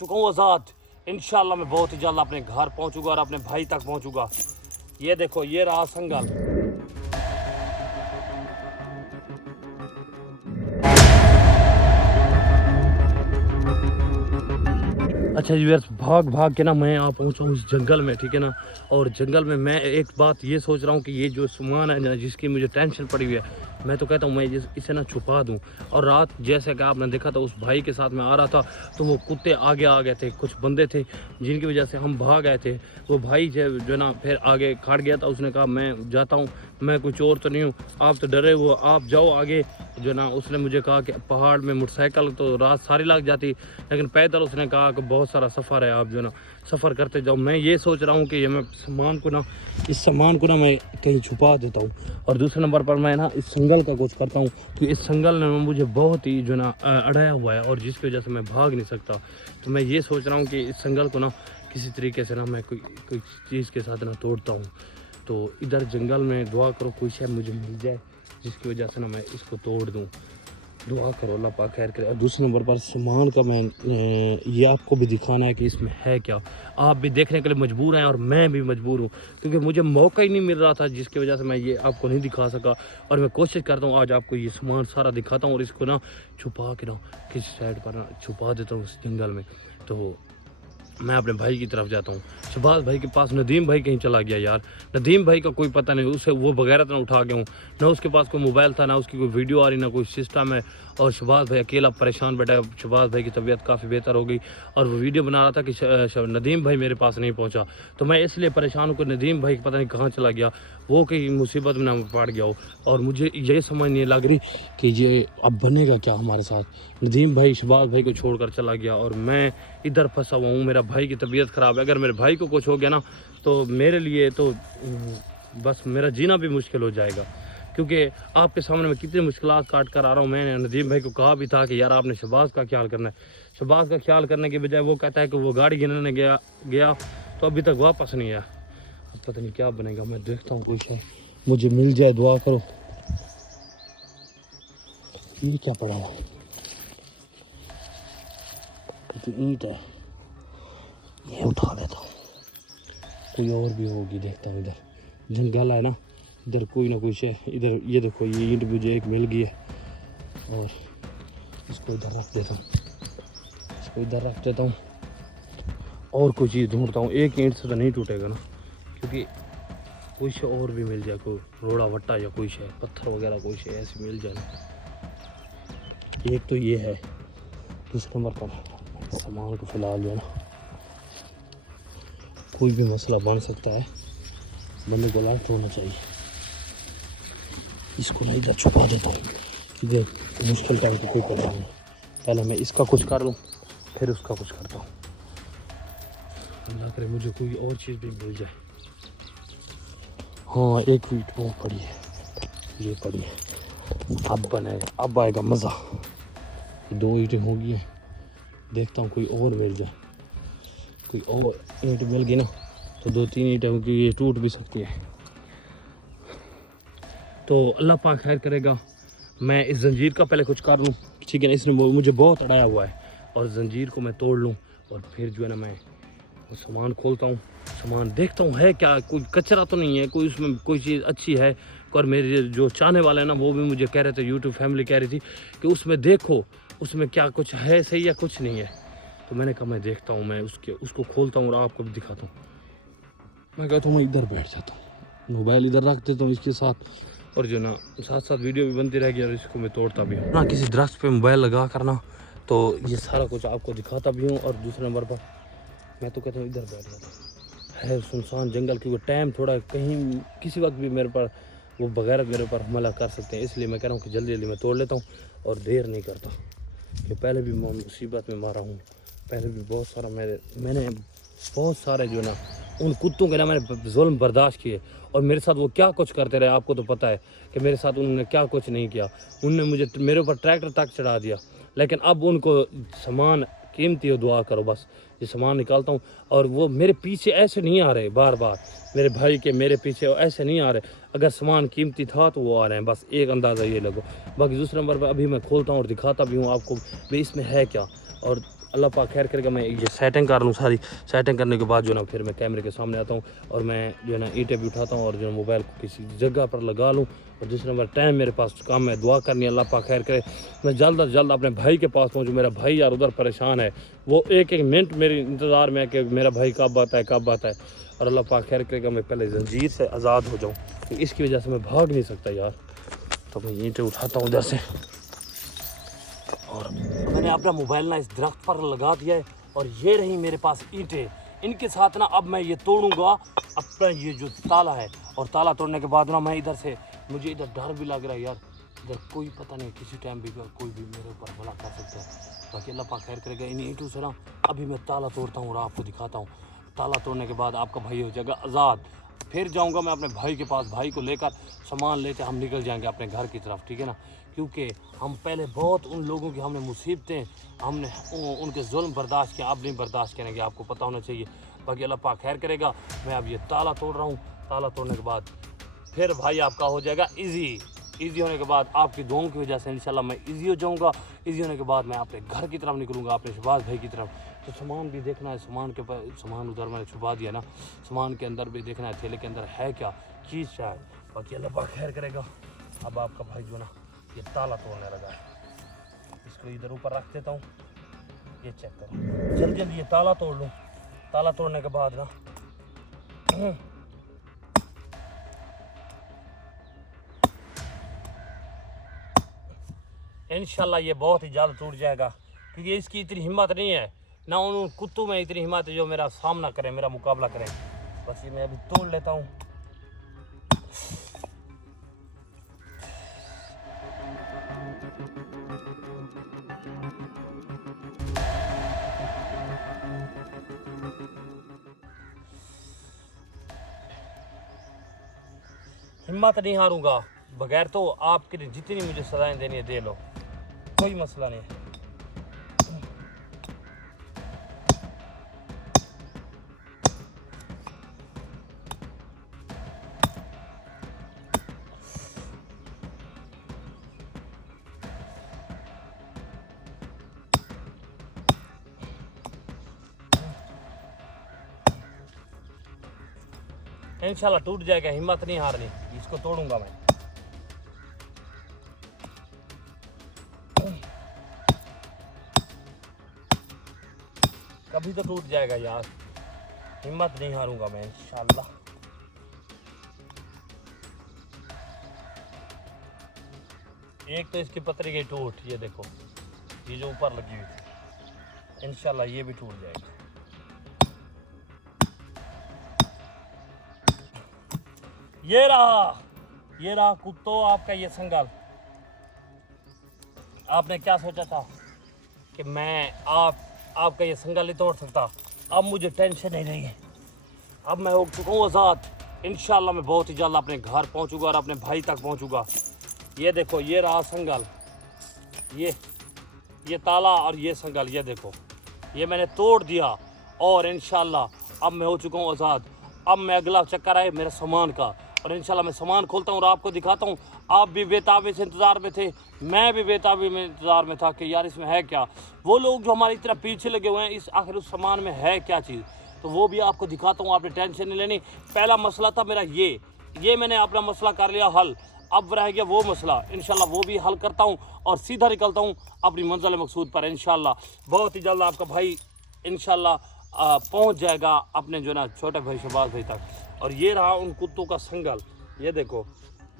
चुका हूँ आज़ाद। इंशाल्लाह मैं बहुत ही जल्द अपने घर पहुँचूँगा और अपने भाई तक पहुँचूँगा। ये देखो, ये रहा संगल। अच्छा जी व्यर्थ, भाग भाग के ना मैं यहाँ पहुँचा हूँ इस जंगल में, ठीक है ना। और जंगल में मैं एक बात ये सोच रहा हूँ कि ये जो सामान है ना, जिसकी मुझे टेंशन पड़ी हुई है, मैं तो कहता हूँ मैं इसे ना छुपा दूँ। और रात जैसे कि आपने देखा था, उस भाई के साथ मैं आ रहा था तो वो कुत्ते आगे आ गए थे, कुछ बंदे थे जिनकी वजह से हम भाग गए थे। वो भाई जो ना फिर आगे खड़ गया था, उसने कहा मैं जाता हूँ, मैं कोई चोर तो नहीं हूँ, आप तो डरे हुए, आप जाओ आगे। जो ना उसने मुझे कहा कि पहाड़ में मोटरसाइकिल तो रात सारी लग जाती, लेकिन पैदल उसने कहा कि बहुत सारा सफ़र है, आप जो ना सफ़र करते जाओ। मैं ये सोच रहा हूँ कि ये मैं इस सामान को ना मैं कहीं छुपा देता हूँ। और दूसरे नंबर पर मैं ना इस संगल का कुछ करता हूँ कि इस संगल ने मुझे बहुत ही जो ना अड़ाया हुआ है और जिसकी वजह से मैं भाग नहीं सकता। तो मैं ये सोच रहा हूँ कि इस संगल को ना किसी तरीके से ना मैं कोई चीज़ के साथ ना तोड़ता हूँ। तो इधर जंगल में दुआ करो कोई शायद मुझे मिल जाए जिसकी वजह से ना मैं इसको तोड़ दूँ। दुआ करो अल्लाह पाक खैर करे। और दूसरे नंबर पर सामान का मैं ये आपको भी दिखाना है कि इसमें है क्या। आप भी देखने के लिए मजबूर हैं और मैं भी मजबूर हूँ, क्योंकि मुझे मौका ही नहीं मिल रहा था, जिसकी वजह से मैं ये आपको नहीं दिखा सका। और मैं कोशिश करता हूँ आज आपको ये सामान सारा दिखाता हूँ और इसको ना छुपा के ना किसी साइड पर ना छुपा देता हूँ इस जंगल में। तो मैं अपने भाई की तरफ जाता हूँ। शहबाज भाई के पास नदीम भाई कहीं चला गया यार। नदीम भाई का कोई पता नहीं, उसे वो बगैरत ना उठा गया हूँ, ना उसके पास कोई मोबाइल था, ना उसकी कोई वीडियो आ रही, ना कोई सिस्टम है। और शहबाज भाई अकेला परेशान बैठा है। शहबाज भाई की तबीयत काफ़ी बेहतर हो गई और वो वीडियो बना रहा था कि नदीम भाई मेरे पास नहीं पहुँचा। तो मैं इसलिए परेशान हूँ कि नदीम भाई पता नहीं कहाँ चला गया, वो कहीं मुसीबत में ना पड़ गया हो। और मुझे ये समझ नहीं लग रही कि ये अब बनेगा क्या हमारे साथ। नदीम भाई शहबाज भाई को छोड़कर चला गया और मैं इधर फंसा हुआ हूँ। मेरा भाई की तबीयत ख़राब है, अगर मेरे भाई को कुछ हो गया ना तो मेरे लिए तो बस मेरा जीना भी मुश्किल हो जाएगा। क्योंकि आपके सामने मैं कितनी मुश्किलात काट कर आ रहा हूँ। मैंने नदीम भाई को कहा भी था कि यार आपने शहबाज का ख्याल करना है। शहबाज का ख्याल करने के बजाय वो कहता है कि वो गाड़ी गिनने गया तो अभी तक वापस नहीं आया। अब पता नहीं क्या बनेगा। मैं देखता हूँ कोई शायद मुझे मिल जाए, दुआ करो। ये क्या पड़ा है, तो ईंट है, ये उठा लेता हूँ। कोई और भी होगी, देखता हूँ। इधर जंगल है ना, इधर कोई ना कोई है। इधर ये देखो, ये ईंट मुझे एक मिल गई है और इसको इधर रख देता हूँ, और कोई चीज़ ढूंढता हूँ। एक ईंट से तो नहीं टूटेगा ना, क्योंकि कोई शे और भी मिल जाए, कोई रोड़ा वट्टा या कोई शे पत्थर वगैरह कोई शे ऐसी मिल जाए ना। एक तो ये है। दूसरे नंबर पर सामान को फिलहाल जो है ना, कोई भी मसला बन सकता है, बंदे को लाइट होना चाहिए। इसको ना इधर छुपा देता हूँ क्योंकि मुश्किल टाइम को कोई पता नहीं। पहले मैं इसका कुछ कर लूँ, फिर उसका कुछ करता हूँ। अल्लाह करे मुझे कोई और चीज़ भी मिल जाए। हाँ, एक ईंट वो पड़ी है, ये पड़ी है। अब बने, अब आएगा मज़ा। 2 ईंटें होगी, देखता हूँ कोई और मिल जाए। कोई और ईंट मिल गई ना तो 2-3 ईंटें होगी, ये टूट भी सकती है। तो अल्लाह पाक खैर करेगा। मैं इस जंजीर का पहले कुछ कर लूँ, ठीक है ना। इसने मुझे बहुत अड़ाया हुआ है और जंजीर को मैं तोड़ लूँ और फिर जो है ना मैं वो सामान खोलता हूँ, सामान देखता हूँ है क्या, कोई कचरा तो नहीं है, कोई उसमें कोई चीज़ अच्छी है। और मेरे जो चाहने वाले हैं ना, वो भी मुझे कह रहे थे, यूट्यूब फैमिली कह रही थी कि उसमें देखो उसमें क्या कुछ है सही या कुछ नहीं है। तो मैंने कहा मैं देखता हूँ, मैं उसको खोलता हूँ और आपको भी दिखाता हूँ। मैं कहता हूँ मैं इधर बैठ जाता हूँ, मोबाइल इधर रख देता हूँ इसके साथ, और जो ना साथ साथ वीडियो भी बनती रहेगी और इसको मैं तोड़ता भी हूँ ना। किसी दरख्त पे मोबाइल लगा करना तो ये सारा कुछ आपको दिखाता भी हूँ। और दूसरे नंबर पर मैं तो कहता हूँ इधर बैठ जाता है सुनसान जंगल, क्योंकि टाइम थोड़ा कहीं किसी वक्त भी मेरे पर वो बगैर मेरे ऊपर हमला कर सकते हैं। इसलिए मैं कह रहा हूँ कि जल्दी जल्दी मैं तोड़ लेता हूँ और देर नहीं करता, कि पहले भी मैं मुसीबत में मारा हूँ। पहले भी बहुत सारा मैंने बहुत सारे जो ना उन कुत्तों के ना मैंने जुल्म बर्दाश्त किए, और मेरे साथ वो क्या कुछ करते रहे। आपको तो पता है कि मेरे साथ उन्होंने क्या कुछ नहीं किया। उनने मुझे मेरे ऊपर ट्रैक्टर तक चढ़ा दिया, लेकिन अब उनको सामान कीमती हो, दुआ करो बस। ये सामान निकालता हूँ और वो मेरे पीछे ऐसे नहीं आ रहे बार बार, मेरे भाई के मेरे पीछे ऐसे नहीं आ रहे। अगर सामान कीमती था तो वो आ रहे हैं, बस एक अंदाज़ा ये लगो। बाकी दूसरे नंबर पर अभी मैं खोलता हूँ और दिखाता भी हूँ आपको भाई इसमें है क्या। और अल्लाह पाक खैर करेगा। मैं ये सेटिंग कर लूँ, सारी सेटिंग करने के बाद जो ना फिर मैं कैमरे के सामने आता हूँ और मैं जो है ना ईंटें भी उठाता हूँ और जो मोबाइल को किसी जगह पर लगा लूँ। और जिस नंबर टाइम मेरे पास काम है, दुआ करनी है अल्लाह पाक खैर करे, मैं जल्द अज जल्द अपने भाई के पास पहुँचूँ। मेरा भाई यार उधर परेशान है, वो एक एक मिनट मेरे इंतज़ार में है कि मेरा भाई कब आता है कब आता है। और अल्लाह पाक खैर करेगा मैं पहले जंजीर से आज़ाद हो जाऊँ, तो इसकी वजह से मैं भाग नहीं सकता यार। तो मैं ईंटें उठाता हूँ उधर से और मैंने अपना मोबाइल ना इस दरख्त पर लगा दिया है और ये रही मेरे पास ईंटें। इनके साथ ना अब मैं ये तोड़ूंगा अपना ये जो ताला है। और ताला तोड़ने के बाद ना मैं इधर से, मुझे इधर डर भी लग रहा है यार, इधर कोई पता नहीं किसी टाइम भी कोई भी मेरे ऊपर हमला कर सकता है। बाकी अल्लाह पाक खैर करेगा। इन ईंटों से ना अभी मैं ताला तोड़ता हूँ और आपको दिखाता हूँ। ताला तोड़ने के बाद आपका भाई हो जाएगा आज़ाद। फिर जाऊंगा मैं अपने भाई के पास, भाई को लेकर सामान लेकर हम निकल जाएंगे अपने घर की तरफ, ठीक है ना। क्योंकि हम पहले बहुत उन लोगों की हमने मुसीबतें, हमने उनके जुल्म बर्दाश्त किया, अब नहीं बर्दाश्त करेंगे, आपको पता होना चाहिए। बाकी अल्लाह पाक खैर करेगा। मैं अब ये ताला तोड़ रहा हूँ, ताला तोड़ने के बाद फिर भाई आपका हो जाएगा ईजी होने के बाद आपकी दुआओं की वजह से इंशाल्लाह मैं ईजी हो जाऊँगा। ईजी होने के बाद मैं अपने घर की तरफ निकलूँगा, अपने शहबाज भाई की तरफ। तो सामान भी देखना है, सामान के पर सामान उधर मैंने छुपा दिया ना, सामान के अंदर भी देखना है थैले के अंदर है क्या चीज़ है। बाकी अल्लाह पाक खैर करेगा। अब आपका भाई जो ना ये ताला तोड़ने लगा है, इसको इधर ऊपर रख देता हूँ। ये चेक करो, जल्दी जल्दी ये ताला तोड़ लूँ। ताला तोड़ने के बाद ना इंशाल्लाह ये बहुत ही जल्द टूट जाएगा, क्योंकि इसकी इतनी हिम्मत नहीं है ना, उन कुत्तों में इतनी हिम्मत है जो मेरा सामना करें, मेरा मुकाबला करें। बस ये मैं अभी तोड़ लेता हूँ। हिम्मत नहीं हारूंगा, बगैर तो आपके लिए जितनी मुझे सजाएं देनी है दे लो, कोई मसला नहीं है। इंशाल्लाह टूट जाएगा, हिम्मत नहीं हारनी, इसको तोड़ूंगा मैं। कभी तो टूट जाएगा यार, हिम्मत नहीं हारूंगा मैं इंशाल्लाह। एक तो इसकी पतरी गई टूट, ये देखो ये जो ऊपर लगी हुई थी, इंशाल्लाह ये भी टूट जाएगी। ये रहा कुत्तों आपका ये संगल। आपने क्या सोचा था कि मैं आपका ये संगल नहीं तोड़ सकता? अब मुझे टेंशन नहीं रही है, अब मैं हो चुका हूँ आज़ाद। इंशाल्लाह मैं बहुत ही जल्द अपने घर पहुँचूँगा और अपने भाई तक पहुँचूँगा। ये देखो ये रहा संगल, ये ताला और ये संगल, ये देखो ये मैंने तोड़ दिया और इंशाल्लाह अब मैं हो चुका हूँ आज़ाद। अब मैं अगला चक्कर आए मेरा सामान का, और इंशाल्लाह मैं सामान खोलता हूँ और आपको दिखाता हूँ। आप भी बेताबी से इंतज़ार में थे, मैं भी बेताबी में इंतज़ार में था कि यार इसमें है क्या। वो लोग जो हमारी तरह पीछे लगे हुए हैं, इस आखिर उस सामान में है क्या चीज़, तो वो भी आपको दिखाता हूँ। आपने टेंशन नहीं लेनी। पहला मसला था मेरा ये मैंने अपना मसला कर लिया हल। अब रह गया वो मसला, इंशाल्लाह वो भी हल करता हूँ और सीधा निकलता हूँ अपनी मंजिल मकसूद पर। इंशाल्लाह बहुत ही जल्द आपका भाई इंशाल्लाह पहुँच जाएगा अपने जो ना छोटे भाई शहबाज भाई तक। और ये रहा उन कुत्तों का संगल, ये देखो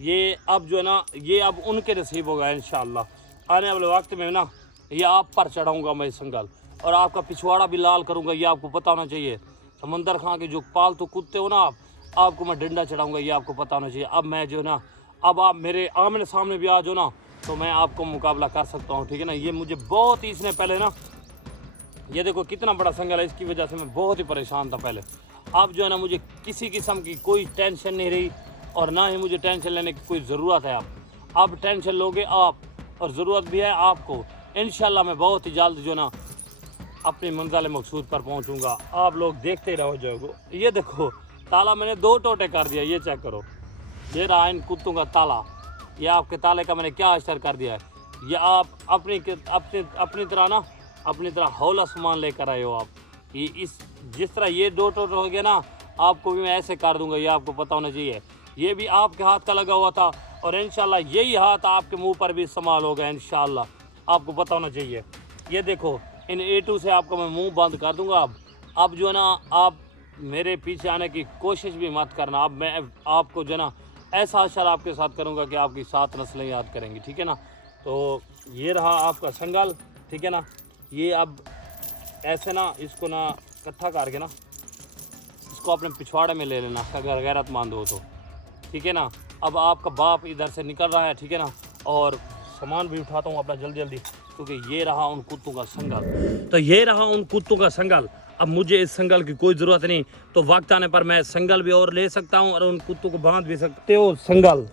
ये अब जो है ना ये अब उनके नसीब होगा इंशाल्लाह। आने वाले वक्त में ना ये आप पर चढ़ाऊँगा मैं संगल, और आपका पिछवाड़ा भी लाल करूँगा, ये आपको पता होना चाहिए। समंदर खां के जो पालतू कुत्ते हो ना आपको मैं डंडा चढ़ाऊँगा, ये आपको पता होना चाहिए। अब मैं जो ना अब आप मेरे आमने सामने भी आ जाओ ना तो मैं आपको मुकाबला कर सकता हूँ, ठीक है ना। ये मुझे बहुत ही इसने पहले ना, ये देखो कितना बड़ा संगल है, इसकी वजह से मैं बहुत ही परेशान था पहले। अब जो है ना मुझे किसी किस्म की कोई टेंशन नहीं रही और ना ही मुझे टेंशन लेने की कोई ज़रूरत है। अब टेंशन लोगे आप, और ज़रूरत भी है आपको। इंशाल्लाह मैं बहुत ही जल्द जो ना अपनी मंजिल मकसूद पर पहुंचूंगा। आप लोग देखते रहो जाओगे। ये देखो ताला मैंने 2 टोटे कर दिया, ये चेक करो। ये रहा इन कुत्तों का ताला, ये आपके ताले का मैंने क्या असर कर दिया है। ये आप अपनी तरह ना अपनी तरह हौला सामान लेकर आए हो आप। ये इस जिस तरह ये डोट वोट हो गया ना, आपको भी मैं ऐसे कर दूंगा, ये आपको पता होना चाहिए। ये भी आपके हाथ का लगा हुआ था और इंशाल्लाह यही हाथ आपके मुंह पर भी इस्तेमाल होगा इंशाल्लाह, आपको पता होना चाहिए। ये देखो इन A2 से आपको मैं मुंह बंद कर दूंगा। अब जो है ना, आप मेरे पीछे आने की कोशिश भी मत करना। अब मैं आपको जो है ना ऐसा अशर आपके साथ करूंगा कि आपकी 7 नस्लें याद करेंगी, ठीक है ना। तो ये रहा आपका संगल, ठीक है ना। ये अब ऐसे ना इसको ना इकट्ठा करके ना इसको अपने पिछवाड़े में ले लेना अगर गैरतमंद हो तो, ठीक है ना। अब आपका बाप इधर से निकल रहा है, ठीक है ना, और सामान भी उठाता हूँ अपना जल्दी जल्दी, क्योंकि ये रहा उन कुत्तों का संगल। तो ये रहा उन कुत्तों का संगल। अब मुझे इस संगल की कोई ज़रूरत नहीं, तो वक्त आने पर मैं संगल भी और ले सकता हूँ और उन कुत्तों को बांध भी सकते हो। संगल,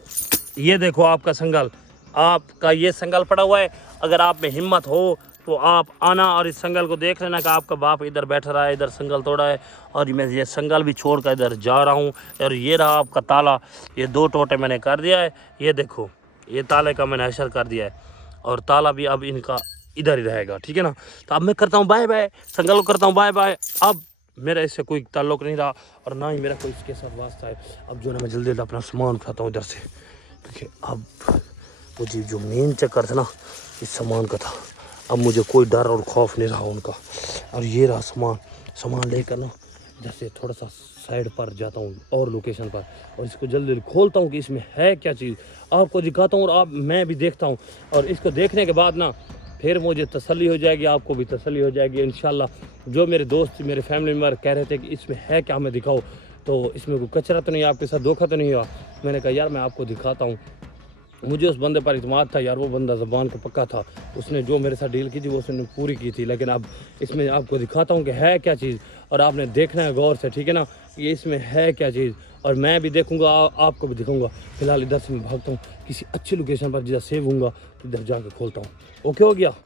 ये देखो आपका संगल, आपका ये संगल पड़ा हुआ है। अगर आप में हिम्मत हो तो आप आना और इस संगल को देख लेना कि आपका बाप इधर बैठा रहा है, इधर संगल तोड़ा है और मैं ये संगल भी छोड़ कर इधर जा रहा हूँ। और ये रहा आपका ताला, ये 2 टोटे मैंने कर दिया है। ये देखो ये ताले का मैंने असर कर दिया है और ताला भी अब इनका इधर ही रहेगा, ठीक है ना। तो अब मैं करता हूँ बाय बाय, संगल को करता हूँ बाय बाय। अब मेरा इससे कोई ताल्लुक नहीं रहा और ना ही मेरा कोई इसके साथ वास्ता है। अब जो है ना मैं जल्दी अपना सामान उठाता हूँ इधर से, क्योंकि अब मुझे जो मेन चक्कर था ना इस सामान का था, अब मुझे कोई डर और खौफ नहीं रहा उनका। और ये रहा सामान लेकर ना इधर से थोड़ा सा साइड पर जाता हूँ और लोकेशन पर, और इसको जल्दी जल्दी खोलता हूँ कि इसमें है क्या चीज़, आपको दिखाता हूँ और मैं भी देखता हूँ। और इसको देखने के बाद ना फिर मुझे तसल्ली हो जाएगी, आपको भी तसल्ली हो जाएगी इंशाल्लाह। जो मेरे दोस्त मेरे फैमिली मेम्बर कह रहे थे कि इसमें है क्या, हमें दिखाओ, तो इसमें कोई कचरा तो नहीं, आपके साथ धोखा तो नहीं हुआ। मैंने कहा यार मैं आपको दिखाता हूँ। मुझे उस बंदे पर इत्मीनान था यार, वो बंदा ज़बान का पक्का था, उसने जो मेरे साथ डील की थी वो उसने पूरी की थी। लेकिन अब इसमें आपको दिखाता हूँ कि है क्या चीज़, और आपने देखना है गौर से, ठीक है ना, ये इसमें है क्या चीज़। और मैं भी देखूँगा, आपको भी दिखाऊँगा। फिलहाल इधर से मैं भागता हूँ किसी अच्छी लोकेशन पर, जिधर सेव हूँगा तो इधर जाके खोलता हूँ। ओके हो गया।